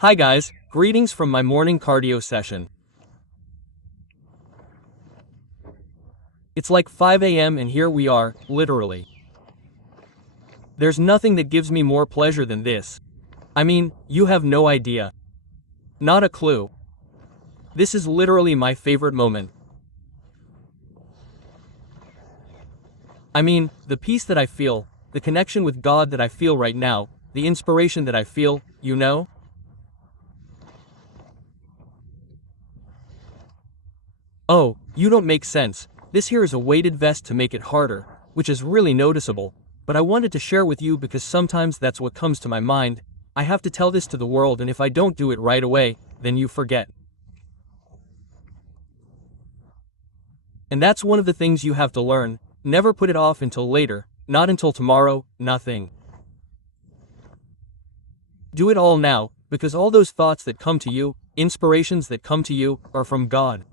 Hi guys, greetings from my morning cardio session. It's like 5 a.m. and here we are, literally. There's nothing that gives me more pleasure than this. I mean, you have no idea. Not a clue. This is literally my favorite moment. I mean, the peace that I feel, the connection with God that I feel right now, the inspiration that I feel, you know? Oh, you don't make sense. This here is a weighted vest to make it harder, which is really noticeable, but I wanted to share with you because sometimes that's what comes to my mind. I have to tell this to the world, and if I don't do it right away, then you forget. And that's one of the things you have to learn. Never put it off until later, not until tomorrow, nothing. Do it all now, because all those thoughts that come to you, inspirations that come to you, are from God.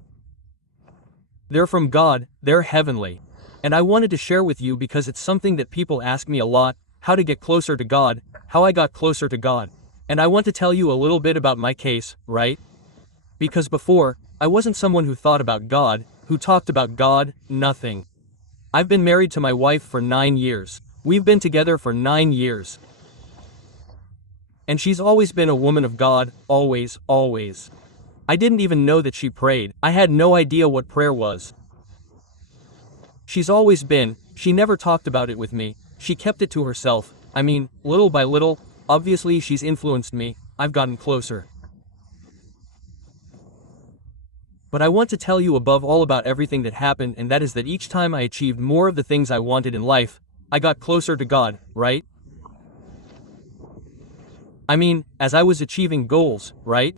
They're from God, they're heavenly. And I wanted to share with you because it's something that people ask me a lot, how to get closer to God, how I got closer to God. And I want to tell you a little bit about my case, right? Because before, I wasn't someone who thought about God, who talked about God, nothing. I've been married to my wife for 9 years. We've been together for 9 years. And she's always been a woman of God, always, always. I didn't even know that she prayed. I had no idea what prayer was. She's always been, she never talked about it with me, she kept it to herself. I mean, little by little, obviously she's influenced me, I've gotten closer. But I want to tell you above all about everything that happened, and that is that each time I achieved more of the things I wanted in life, I got closer to God, right? I mean, as I was achieving goals, right?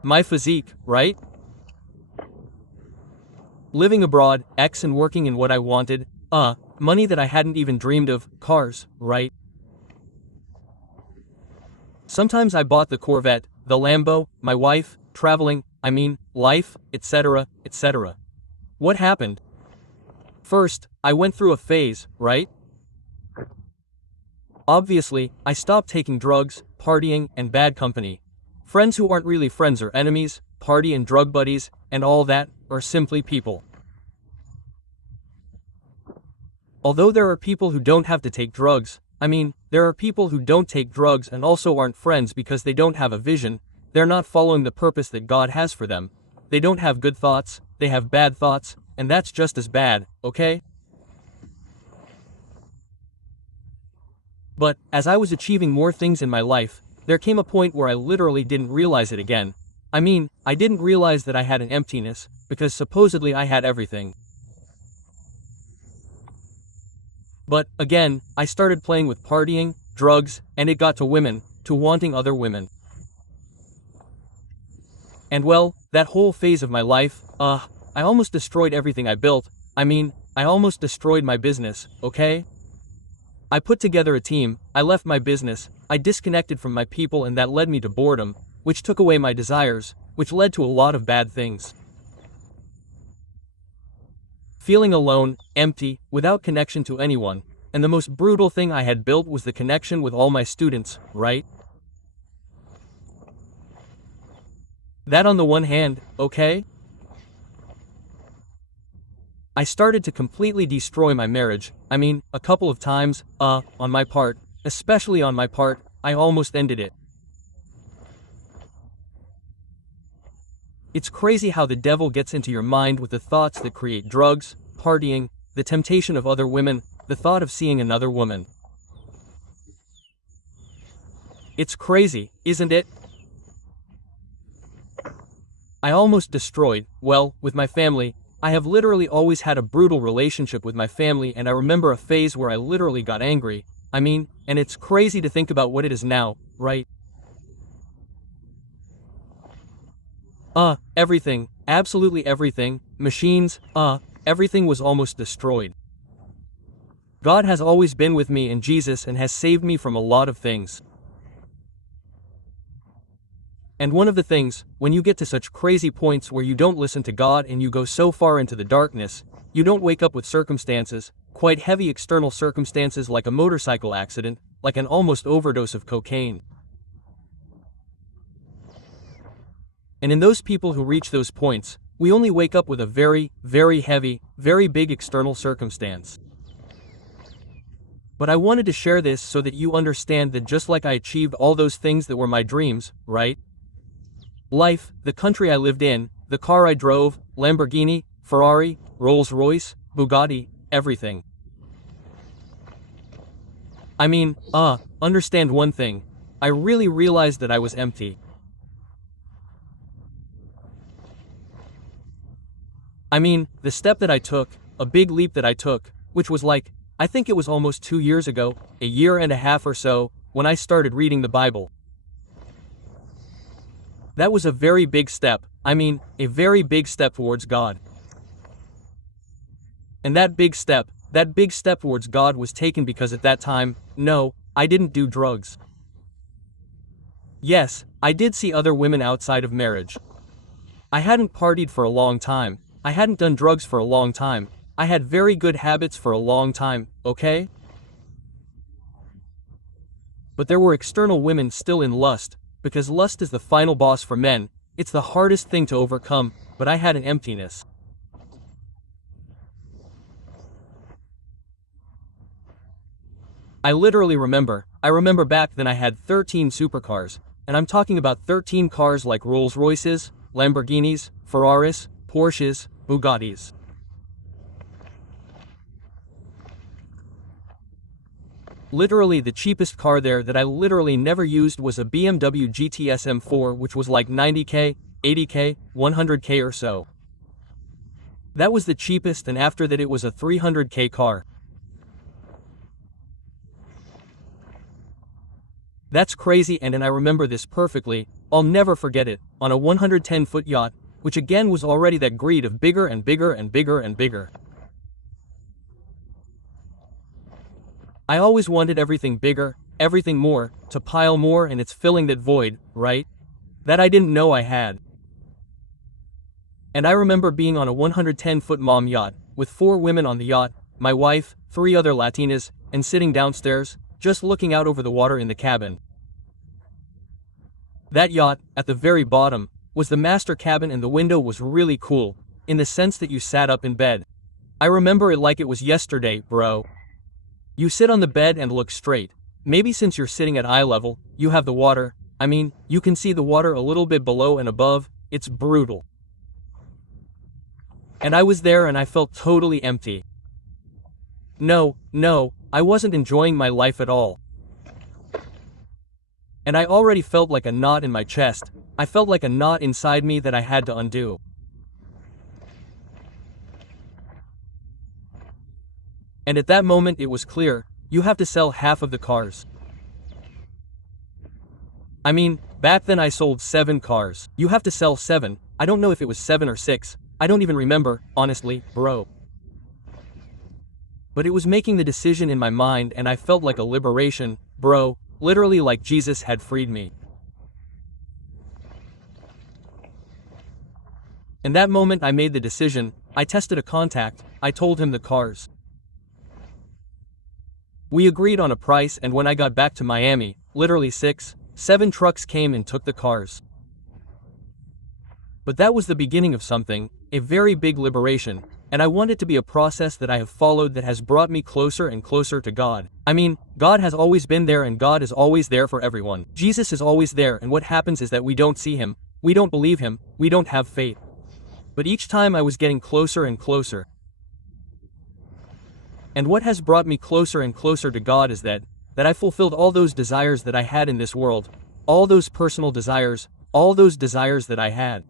My physique, right? Living abroad, and working in what I wanted, money that I hadn't even dreamed of, cars, right? Sometimes I bought the Corvette, the Lambo, my wife, traveling, I mean, life, etc., etc. What happened? First, I went through a phase, right? Obviously, I stopped taking drugs, partying, and bad company. Friends who aren't really friends are enemies, party and drug buddies, and all that, are simply people. Although there are people who don't have to take drugs, I mean, there are people who don't take drugs and also aren't friends because they don't have a vision, they're not following the purpose that God has for them. They don't have good thoughts, they have bad thoughts, and that's just as bad, okay? But, as I was achieving more things in my life, there came a point where I literally didn't realize it again. I mean, I didn't realize that I had an emptiness, because supposedly I had everything. But, again, I started playing with partying, drugs, and it got to women, to wanting other women. And well, that whole phase of my life, I almost destroyed everything I built. I mean, I almost destroyed my business, okay? I put together a team, I left my business, I disconnected from my people, and that led me to boredom, which took away my desires, which led to a lot of bad things. Feeling alone, empty, without connection to anyone, and the most brutal thing I had built was the connection with all my students, right? That on the one hand, okay? I started to completely destroy my marriage. I mean, a couple of times, on my part, especially on my part, I almost ended it. It's crazy how the devil gets into your mind with the thoughts that create drugs, partying, the temptation of other women, the thought of seeing another woman. It's crazy, isn't it? I almost destroyed, well, with my family. I have literally always had a brutal relationship with my family, and I remember a phase where I literally got angry. I mean, and it's crazy to think about what it is now, right? Everything, absolutely everything, machines, everything was almost destroyed. God has always been with me in Jesus and has saved me from a lot of things. And one of the things, when you get to such crazy points where you don't listen to God and you go so far into the darkness, you don't wake up with circumstances, quite heavy external circumstances like a motorcycle accident, like an almost overdose of cocaine. And in those people who reach those points, we only wake up with a very, very heavy, very big external circumstance. But I wanted to share this so that you understand that just like I achieved all those things that were my dreams, right? Life, the country I lived in, the car I drove, Lamborghini, Ferrari, Rolls-Royce, Bugatti, everything. I mean, understand one thing. I really realized that I was empty. I mean, the step that I took, a big leap that I took, which was like, I think it was almost 2 years ago, a year and a half or so, when I started reading the Bible. That was a very big step, I mean, a very big step towards God. And that big step towards God was taken because at that time, no, I didn't do drugs. Yes, I did see other women outside of marriage. I hadn't partied for a long time, I hadn't done drugs for a long time, I had very good habits for a long time, okay? But there were external women still in lust, because lust is the final boss for men, it's the hardest thing to overcome, but I had an emptiness. I remember back then I had 13 supercars, and I'm talking about 13 cars like Rolls-Royces, Lamborghinis, Ferraris, Porsches, Bugattis. Literally the cheapest car there that I literally never used was a BMW GTS M4, which was like 90k, 80k, 100k or so. That was the cheapest, and after that it was a 300k car. That's crazy, and I remember this perfectly, I'll never forget it, on a 110-foot yacht, which again was already that greed of bigger and bigger and bigger and bigger. I always wanted everything bigger, everything more, to pile more, and it's filling that void, right? That I didn't know I had. And I remember being on a 110-foot mom yacht, with 4 women on the yacht, my wife, 3 other Latinas, and sitting downstairs, just looking out over the water in the cabin. That yacht, at the very bottom, was the master cabin, and the window was really cool, in the sense that you sat up in bed. I remember it like it was yesterday, bro. You sit on the bed and look straight. Maybe since you're sitting at eye level, you have the water, I mean, you can see the water a little bit below and above, it's brutal. And I was there and I felt totally empty. No, I wasn't enjoying my life at all. And I already felt like a knot in my chest, I felt like a knot inside me that I had to undo. And at that moment it was clear, you have to sell half of the cars. I mean, back then I sold 7 cars. You have to sell 7, I don't know if it was 7 or 6, I don't even remember, honestly, bro. But it was making the decision in my mind, and I felt like a liberation, bro, literally like Jesus had freed me. In that moment I made the decision, I tested a contact, I told him the cars. We agreed on a price, and when I got back to Miami, literally 7 trucks came and took the cars. But that was the beginning of something, a very big liberation, and I want it to be a process that I have followed that has brought me closer and closer to God. I mean, God has always been there, and God is always there for everyone. Jesus is always there, and what happens is that we don't see him, we don't believe him, we don't have faith. But each time I was getting closer and closer. And what has brought me closer and closer to God is that I fulfilled all those desires that I had in this world, all those personal desires, all those desires that I had.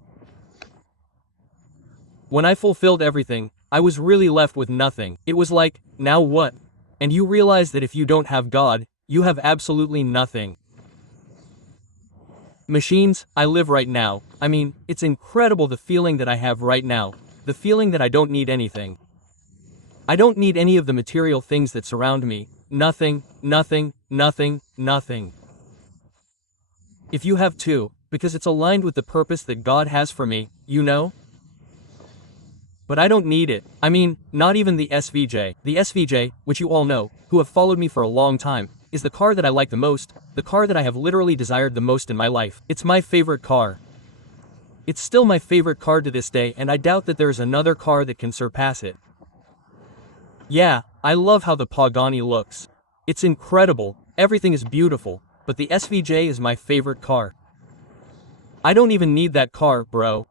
When I fulfilled everything, I was really left with nothing. It was like, now what? And you realize that if you don't have God, you have absolutely nothing. Machines, I live right now. I mean, it's incredible the feeling that I have right now, the feeling that I don't need anything. I don't need any of the material things that surround me, nothing. If you have too, because it's aligned with the purpose that God has for me, you know? But I don't need it, I mean, not even the SVJ. The SVJ, which you all know, who have followed me for a long time, is the car that I like the most, the car that I have literally desired the most in my life. It's my favorite car. It's still my favorite car to this day, and I doubt that there's another car that can surpass it. Yeah, I love how the Pagani looks. It's incredible, everything is beautiful, but the SVJ is my favorite car. I don't even need that car, bro.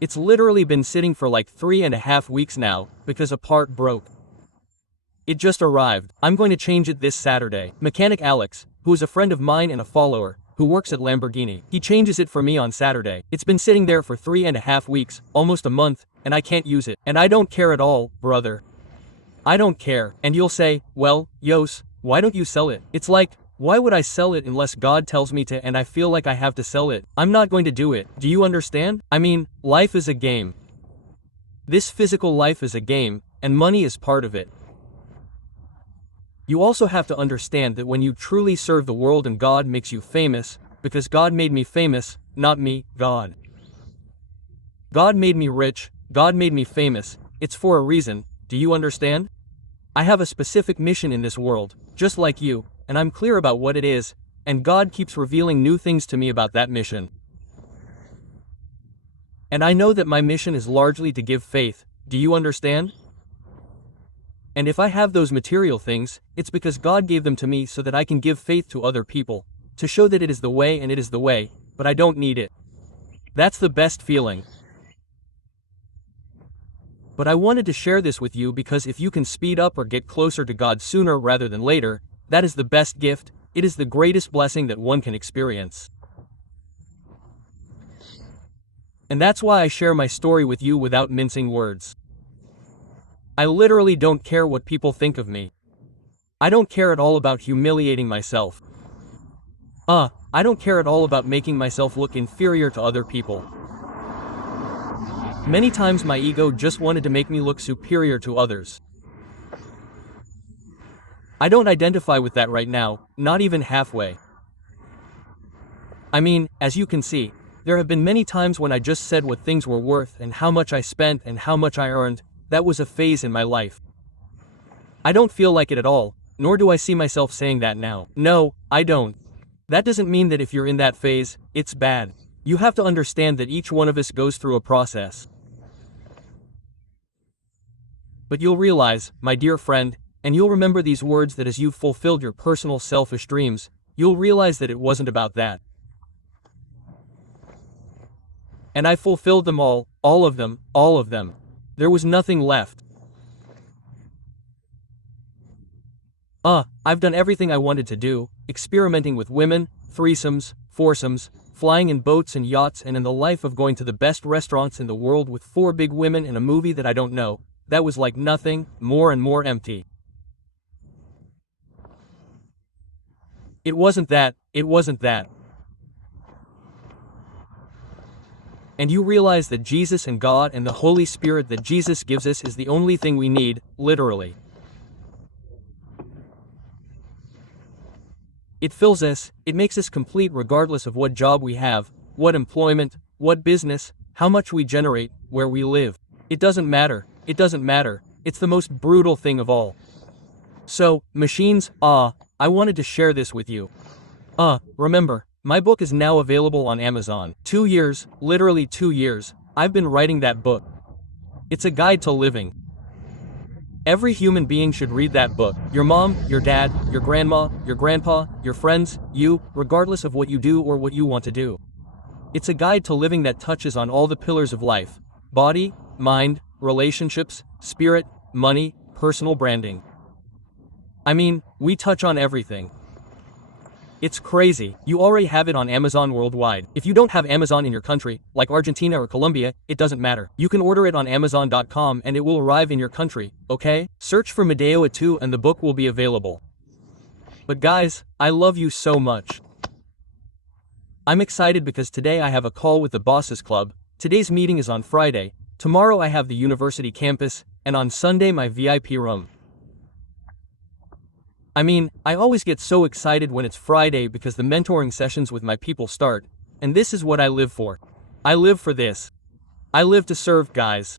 It's literally been sitting for like 3.5 weeks now, because a part broke. It just arrived. I'm going to change it this Saturday. Mechanic Alex, who is a friend of mine and a follower, who works at Lamborghini, he changes it for me on Saturday. It's been sitting there for 3.5 weeks, almost a month, and I can't use it. And I don't care at all, brother. I don't care. And you'll say, well, Yos, why don't you sell it? It's like, why would I sell it unless God tells me to and I feel like I have to sell it? I'm not going to do it. Do you understand? I mean, life is a game. This physical life is a game, and money is part of it. You also have to understand that when you truly serve the world and God makes you famous, because God made me famous, not me, God. God made me rich, God made me famous, it's for a reason, do you understand? I have a specific mission in this world, just like you, and I'm clear about what it is, and God keeps revealing new things to me about that mission. And I know that my mission is largely to give faith, do you understand? And if I have those material things, it's because God gave them to me so that I can give faith to other people, to show that it is the way and it is the way, but I don't need it. That's the best feeling. But I wanted to share this with you because if you can speed up or get closer to God sooner rather than later, that is the best gift, it is the greatest blessing that one can experience. And that's why I share my story with you without mincing words. I literally don't care what people think of me. I don't care at all about humiliating myself. I don't care at all about making myself look inferior to other people. Many times my ego just wanted to make me look superior to others. I don't identify with that right now, not even halfway. I mean, as you can see, there have been many times when I just said what things were worth and how much I spent and how much I earned. That was a phase in my life. I don't feel like it at all, nor do I see myself saying that now. No, I don't. That doesn't mean that if you're in that phase, it's bad. You have to understand that each one of us goes through a process. But you'll realize, my dear friend, and you'll remember these words that as you've fulfilled your personal selfish dreams, you'll realize that it wasn't about that. And I fulfilled them all of them, all of them. There was nothing left. I've done everything I wanted to do, experimenting with women, threesomes, foursomes, flying in boats and yachts and in the life of going to the best restaurants in the world with 4 big women in a movie that I don't know, that was like nothing, more and more empty. It wasn't that. And you realize that Jesus and God and the Holy Spirit that Jesus gives us is the only thing we need, literally. It fills us, it makes us complete regardless of what job we have, what employment, what business, how much we generate, where we live. It doesn't matter, it's the most brutal thing of all. So, machines, I wanted to share this with you. Remember, my book is now available on Amazon. 2 years, literally 2 years, I've been writing that book. It's a guide to living. Every human being should read that book. Your mom, your dad, your grandma, your grandpa, your friends, you, regardless of what you do or what you want to do. It's a guide to living that touches on all the pillars of life: body, mind, relationships, spirit, money, personal branding. I mean, we touch on everything. It's crazy. You already have it on Amazon worldwide. If you don't have Amazon in your country, like Argentina or Colombia, it doesn't matter. You can order it on Amazon.com and it will arrive in your country, okay? Search for Medeo Atu and the book will be available. But guys, I love you so much. I'm excited because today I have a call with the Bosses Club, today's meeting is on Friday, tomorrow I have the university campus, and on Sunday my VIP room. I mean, I always get so excited when it's Friday because the mentoring sessions with my people start, and this is what I live for. I live for this. I live to serve, guys.